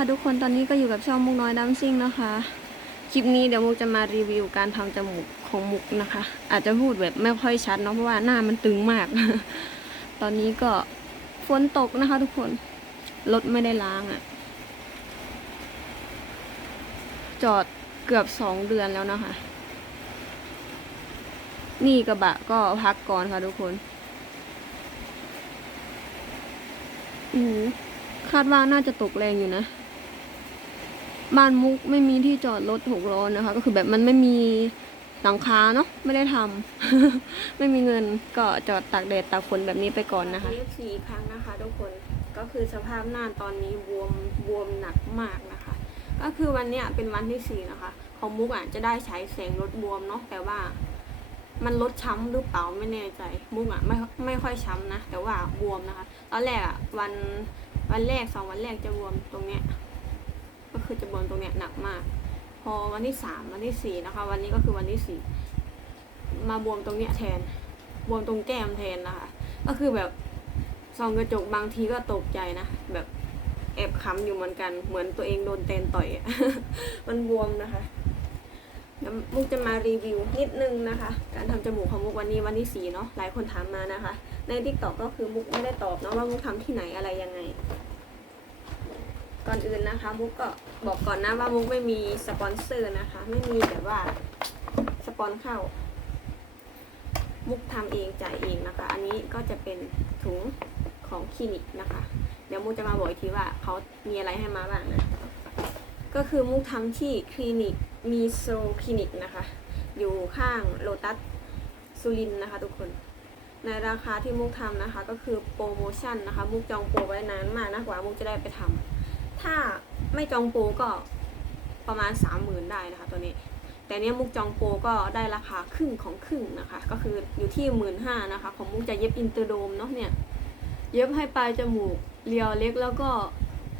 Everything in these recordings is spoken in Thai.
นะคะทุกคนตอนนี้ก็อยู่กับช่องมุกน้อยดัมซิ่งนะคะคลิปนี้เดี๋ยวมุกจะมารีวิวการทำจมูกของมุกนะคะ อาจจะพูดแบบไม่ค่อยชัดเนาะเพราะว่าหน้ามันตึงมาก ตอนนี้ก็ฝนตกนะคะ ทุกคนรถไม่ได้ล้างอะ่ะ จอดเกือบสองเดือนแล้วนะคะ นี่กระบะก็พักก่อนค่ะทุกคนอือคาดว่าน่าจะตกแรงอยู่นะ บ้านมุกไม่มีที่จอดรถหกล้อนะคะ ก็คือแบบมันไม่มีหลังคาเนาะไม่ได้ทำไม่มีเงินก็จอดตากแดดตากฝนแบบนี้ไปก่อนนะคะสี่ครั้งนะคะ ทุกคนก็คือสภาพหน้าตอนนี้บวมบวมหนักมากนะคะ ก็คือวันเนี้ยเป็นวันที่สี่นะคะ ของมุกอะจะได้ใช้แสงลดบวมเนาะแต่ว่า มันลดช้ำหรือเปล่าไม่แน่ใจ มุกอะไม่ไม่ค่อยช้ำนะแต่ว่าบวมนะคะ ตอนแรกอะวันวันแรกสองวันแรกจะบวมตรงเนี้ย ก็คือจะบวมตรงเนี้ยหนักมาก พอวันที่สามวันที่สี่นะคะ วันนี้ก็คือวันที่สี่มาบวมตรงเนี้ยแทน บวมตรงแก้มแทนนะคะ ก็คือแบบส่องกระจกบางทีก็ตกใจนะ แบบแอบขำอยู่เหมือนกัน เหมือนตัวเองโดนเตนต่อย มันบวมนะคะเดี๋ยวมุกจะมารีวิวนิดนึงนะคะ การทำจมูกของมุกวันนี้วันที่สี่เนาะ หลายคนถามมานะคะ ในทิกตอกก็คือมุกไม่ได้ตอบเนาะว่ามุกทำที่ไหนอะไรยังไง ก่อนอื่นนะคะ มุกก็บอกก่อนนะว่ามุกไม่มีสปอนเซอร์นะคะ ไม่มีแบบว่าสปอนเข้า มุกทำเองจ่ายเองนะคะ อันนี้ก็จะเป็นถุงของคลินิกนะคะ เดี๋ยวมุกจะมาบอกอีกทีว่าเขามีอะไรให้มาบ้างนะก็คือมุกทำที่คลินิกมีโซคลินิกนะคะ อยู่ข้างโลตัสสุรินนะคะ ทุกคน ในราคาที่มุกทำนะคะ ก็คือโปรโมชั่นนะคะ มุกจองโปรไว้นานมากนะกว่ามุกจะได้ไปทำ ถ้าไม่จองโปรก็ประมาณสามหมื่นได้นะคะตัวนี้ แต่เนี้ยมุกจองโปรก็ได้ราคาครึ่งของครึ่งนะคะ ก็คืออยู่ที่หมื่นห้านะคะของมุกจะเย็บอินเตอร์โดมเนาะเนี่ย เย็บให้ปลายจมูกเรียวเล็กแล้วก็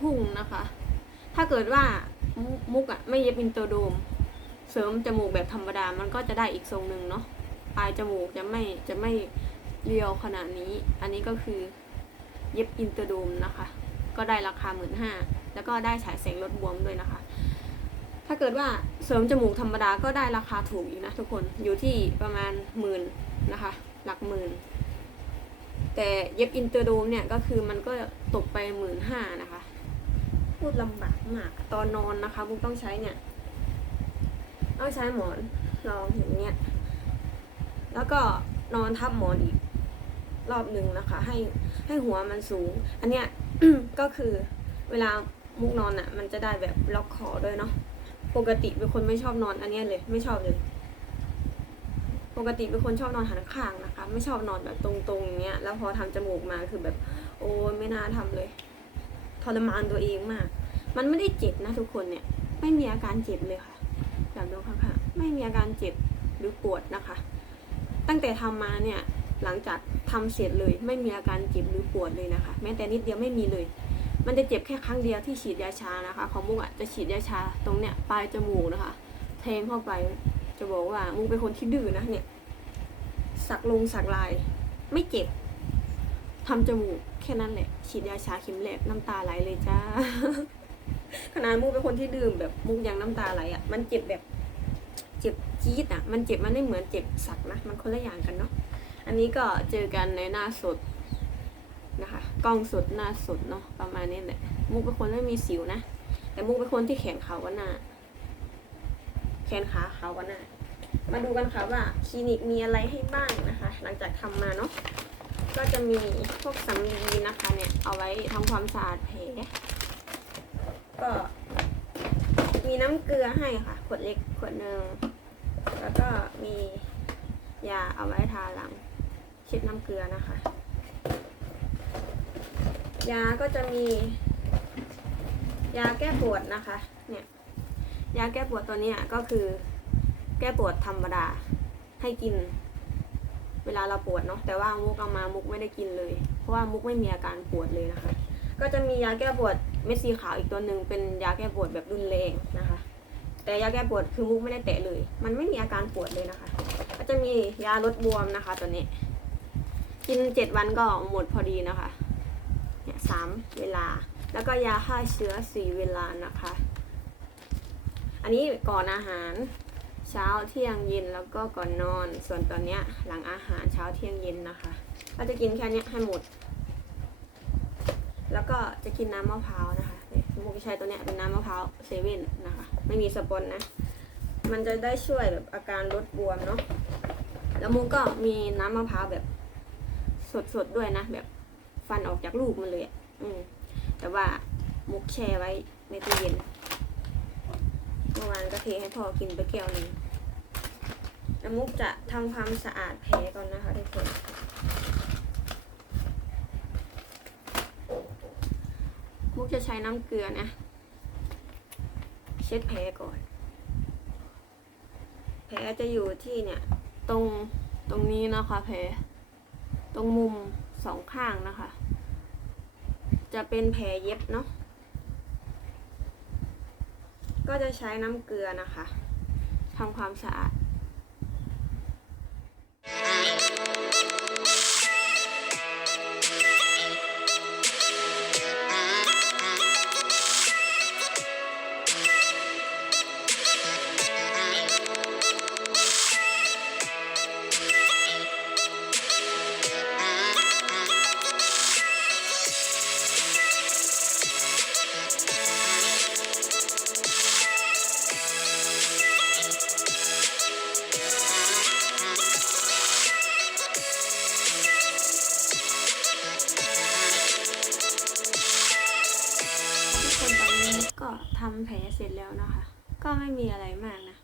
พุ่งนะคะ ถ้าเกิดว่ามุกมุกอะไม่เย็บอินเตอร์โดม เสริมจมูกแบบธรรมดา มันก็จะได้อีกทรงหนึ่งเนาะ ปลายจมูกจะไม่จะไม่เรียวขนาดนี้ อันนี้ก็คือเย็บอินเตอร์โดมนะคะ ก็ได้ราคาหมื่นห้าแล้วก็ได้ฉายแสงลดบวมด้วยนะคะ ถ้าเกิดว่าเสริมจมูกธรรมดาก็ได้ราคาถูกอีกนะทุกคนอยู่ที่ประมาณหมื่นนะคะ หลักหมื่น แต่เย็บอินเตอร์โดมเนี่ยก็คือมันก็ตกไปหมื่นห้านะคะ พูดลำบากมากตอนนอนนะคะมุกต้องใช้เนี่ยต้องใช้หมอนรองอย่างเงี้ยแล้วก็นอนทับหมอนอีก รอบหนึ่งนะคะ ให้ให้หัวมันสูง อันเนี้ย ก็คือเวลามุกนอนอะ่ะ มันจะได้แบบล็อกคอด้วยเนาะปกติเป็นคนไม่ชอบนอน อันเนี้ยเลยไม่ชอบเลย ปกติเป็นคนชอบนอนหันข้างนะคะ ไม่ชอบนอนแบบตรงๆอย่างเงี้ยแล้วพอทำจมูกมาคือแบบ โอ้ไม่น่าทำเลยทรมานตัวเองมาก มันไม่ได้เจ็บนะทุกคนเนี่ย ไม่มีอาการเจ็บเลยค่ะแบบดูค่ะค่ะไม่มีอาการเจ็บหรือปวดนะคะ ตั้งแต่ทำมาเนี่ย หลังจากทำเสร็จเลยไม่มีอาการเจ็บหรือปวดเลยนะคะ แม้แต่นิดเดียวไม่มีเลย มันจะเจ็บแค่ครั้งเดียวที่ฉีดยาชานะคะของมุกอะจะฉีดยาชาตรงเนี้ยปลายจมูกนะคะ แทงเข้าไปจะบอกว่ามุกเป็นคนที่ดื้อนะเนี่ยสักลงสักลาย ไม่เจ็บทำจมูกแค่นั้นแหละ ฉีดยาชาเข็มแรกน้ำตาไหลเลยจ้าขนาดมุกเป็นคนที่ดื่มแบบมุกยังน้ำตาไหลอะมันเจ็บแบบ เจ็บจี๊ดอะ มันเจ็บมันไม่เหมือนเจ็บสักนะ มันคนละอย่างกันเนาะ อันนี้ก็เจอกันในหน้าสดนะคะ กล้องสดหน้าสดเนาะประมาณนี้แหละ มุกเป็นคนไม่มีสิวนะ แต่มุกเป็นคนที่แขนขาวกว่าหน้า แขนขาขาวกว่าหน้า มาดูกันค่ะว่าคลินิกมีอะไรให้บ้างนะคะ หลังจากทำมาเนาะ ก็จะมีพวกสำลีนะคะเนี่ย เอาไว้ทำความสะอาดแผล ก็มีน้ำเกลือให้ค่ะ ขวดเล็กขวดหนึ่ง แล้วก็มียาเอาไว้ทาหลัง ช็ดน้ำเกลือนะคะ ยาก็จะมี ยาแก้ปวดนะคะ เนี่ย ยาแก้ปวดตัวนี้ก็คือ แก้ปวดธรรมดาให้กิน เวลาเราปวดเนาะ แต่ว่ามุกเอามามุกไม่ได้กินเลย เพราะว่ามุกไม่มีอาการปวดเลยนะคะ ก็จะมียาแก้ปวดเม็ดสีขาวอีกตัวหนึ่งเป็นยาแก้ปวดแบบรุนแรงนะคะแต่ยาแก้ปวดคือมุกไม่ได้แตะเลย มันไม่มีอาการปวดเลยนะคะ ก็จะมียาลดบวมนะคะตัวนี้ กินเจ็ดวันก็หมดพอดีนะคะเนี่ยสามเวลา แล้วก็ยาฆ่าเชื้อสี่เวลานะคะ อันนี้ก่อนอาหารเช้าเที่ยงเย็นแล้วก็ก่อนนอน ส่วนตอนเนี้ยหลังอาหารเช้าเที่ยงเย็นนะคะ ก็จะกินแค่เนี้ยให้หมด แล้วก็จะกินน้ำมะพร้าวนะคะมุกจะใช้ตัวเนี้ยเป็นน้ำมะพร้าวเซเว่นนะคะ ไม่มีสปอนนะ มันจะได้ช่วยแบบอาการลดบวมเนาะ แล้วมุกก็มีน้ำมะพร้าวแบบ สดๆด้วยนะ แบบฟันออกจากลูกมันเลยอะอืมแต่ว่ามุกแช่ไว้ในตู้เย็นเมื่อวานก็เทให้พ่อกินไปแก้วหนึงแล้วมุกจะทำความสะอาดแผลก่อนนะคะทุกคนมุกจะใช้น้ำเกลือนะ เช็ดแผลก่อน แผลจะอยู่ที่เนี่ย ตรงตรงนี้นะคะแผล ตรงมุมสองข้างนะคะ จะเป็นแผลเย็บเนาะก็จะใช้น้ำเกลือนะคะทำความสะอาด ก็ทำแผลเสร็จแล้วนะคะ ก็ไม่มีอะไรมากนะ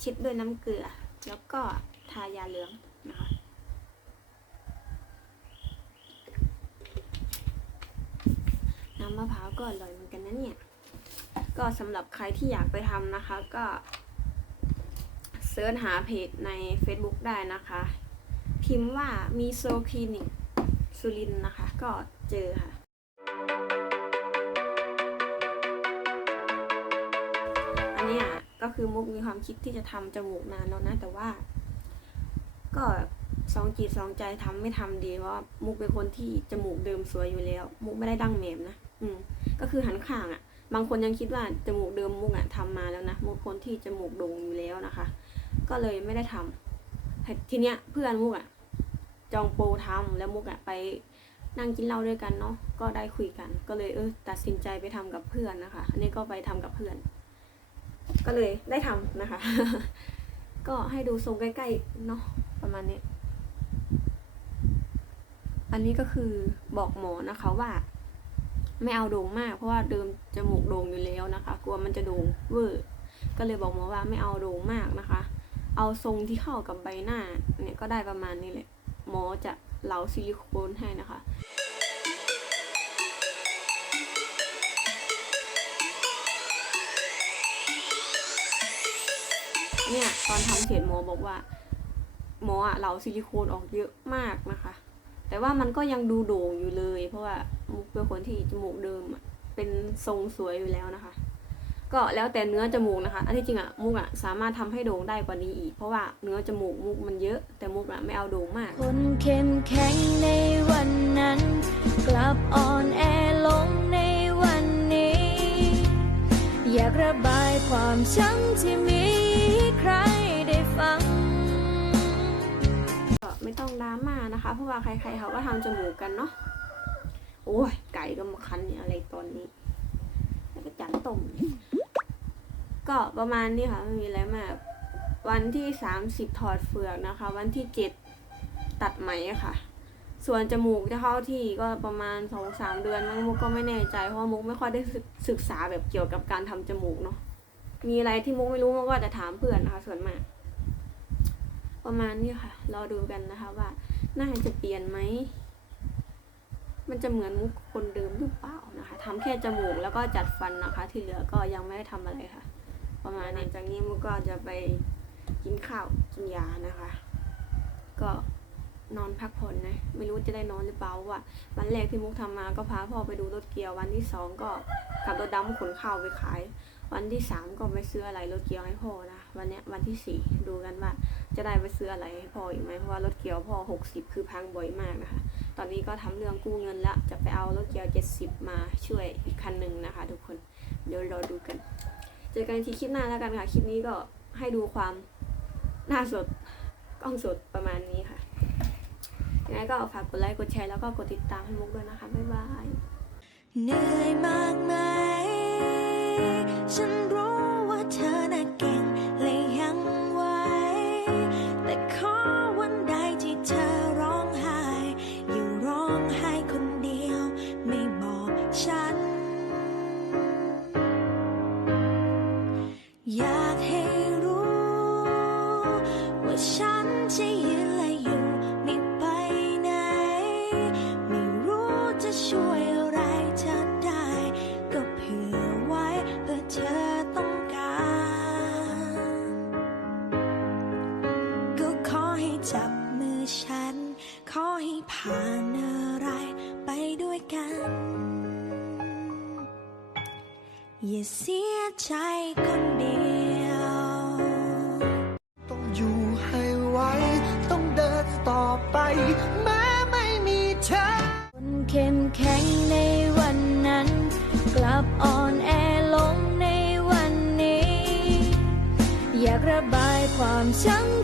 ชิดด้วยน้ำเกลือ แล้วก็ทายาเหลืองนะคะน้ำมะพร้าวก็อร่อยเหมือนกันนะเนี่ย ก็สำหรับใครที่อยากไปทำนะคะก็เซิร์ชหาเพจใน Facebook ได้นะคะ พิมพ์ว่ามีโซคลินิกสุรินนะคะ ก็เจอค่ะ เนี้ยก็คือมุกมีความคิดที่จะทำจมูกนานแล้วนะ แต่ว่า ก็สองจิตสองใจทำไม่ทำดีเพราะมุกเป็นคนที่จมูกเดิมสวยอยู่แล้ว มุกไม่ได้ดั้งเมมนะอืมก็คือหันข้างอะ่ะ บางคนยังคิดว่าจมูกเดิมมุกอะ่ะทำมาแล้วนะมุกคนที่จมูกโด่งอยู่แล้วนะคะ ก็เลยไม่ได้ทำแต่ทีเนี้ยเพื่อนมุกอะ่ะ จองโปรทำแล้วมุกอะ่ะไปนั่งกินเหล้าด้วยกันเนาะก็ได้คุยกัน ก็เลยเออตัดสินใจไปทำกับเพื่อนนะคะ อันนี้ก็ไปทำกับเพื่อน ก็เลยได้ทำนะคะ ก็ให้ดูทรงใกล้ๆเนาะประมาณนี้ อันนี้ก็คือบอกหมอนะคะว่า ไม่เอาโด่งมาก เพราะว่าเดิมจมูกโด่งอยู่แล้วนะคะ กลัวมันจะโด่งเวอร์ก็เลยบอกหมอว่าไม่เอาโด่งมากนะคะ เอาทรงที่เข้ากับใบหน้าเนี่ยก็ได้ประมาณนี้แหละหมอจะเหลาซิลิโคนให้นะคะ เนี่ยตอนทำเสร็จหมอบอกว่า หมออะเหลาซิลิโคนออกเยอะมากนะคะ แต่ว่ามันก็ยังดูโด่งอยู่เลย เพราะว่ามุกเป็นคนที่จมูกเดิมเป็นทรงสวยอยู่แล้วนะคะ ก็แล้วแต่เนื้อจมูกนะคะ อันที่จริงอะมุกอะสามารถทำให้โด่งได้กว่านี้อีก เพราะว่าเนื้อจมูกมุกมันเยอะ แต่มุกอะไม่เอาโด่งมาก คนเข้มแข็งในวันนั้น กลับอ่อนแอลงใน อยากระบายความช้ำที่มีใครได้ฟัง ก็ไม่ต้องดราม่านะคะ เพราะว่าใครๆเขาก็ทำจมูกกันเนาะ โอ้ย ไก่ก็มาคันเนี่ยอะไรตอนนี้ แล้วก็จันต้มก็ประมาณนี้ค่ะไม่มีอะไรมาก วันที่สามสิบถอดเฟือกนะคะ วันที่เจ็ดตัดไหมค่ะ ส่วนจมูกจะเข้าที่ก็ประมาณสองสามเดือนมั้งมุกก็ไม่แน่ใจเพราะมุกไม่ค่อยได้ศึกษาแบบเกี่ยวกับการทำจมูกเนาะมีอะไรที่มุกไม่รู้มุกก็จะถามเพื่อนนะคะส่วนมาก ประมาณนี้ค่ะรอดูกันนะคะว่าหน้าจะเปลี่ยนไหมมันจะเหมือนมุกคนเดิมหรือเปล่านะคะทำแค่จมูกแล้วก็จัดฟันนะคะ ที่เหลือก็ยังไม่ได้ทำอะไรค่ะ ประมาณนี้จากนี้มุกก็จะไปกินข้าวกินยานะคะ ก็ นอนพักผ่อนนะ ไม่รู้จะได้นอนหรือเปล่าเพราะว่าวันแรกที่มุกทำมาก็พาพ่อไปดูรถเกียร์วันที่สองก็ขับรถดำขนข้าวไปขาย วันที่สามก็ไปซื้ออะไรรถเกียวให้พ่อนะวันนี้วันที่สี่ดูกันว่า จะได้ไปซื้ออะไรให้พ่ออีกไหมเพราะว่ารถเกียวพ่อหกสิบคือพังบ่อยมากนะคะ ตอนนี้ก็ทำเรื่องกู้เงินละจะไปเอารถเกียว70มาช่วยอีกคันหนึ่งนะคะ ทุกคนเดี๋ยวรอดูกันเจอกันที่คลิปหน้าแล้วกันค่ะคลิปนี้ก็ให้ดูความหน้าสดกล้องสดประมาณนี้ค่ะ ยังไงก็ฝากกดไลค์ กดแชร์ แล้วก็กดติดตามให้มุกด้วยนะคะ บ๊ายบายเหนื่อยมากไหมฉันรู้ว่าเธอน่ะเก่งและยัง อย่าเสียใจคนเดียว ต้องอยู่ให้ไวต้องเดินต่อไป แม้ไม่มีเธอ คนเข้มแข็งในวันนั้น กลับอ่อนแอลงในวันนี้ อยากระบายความช้ำ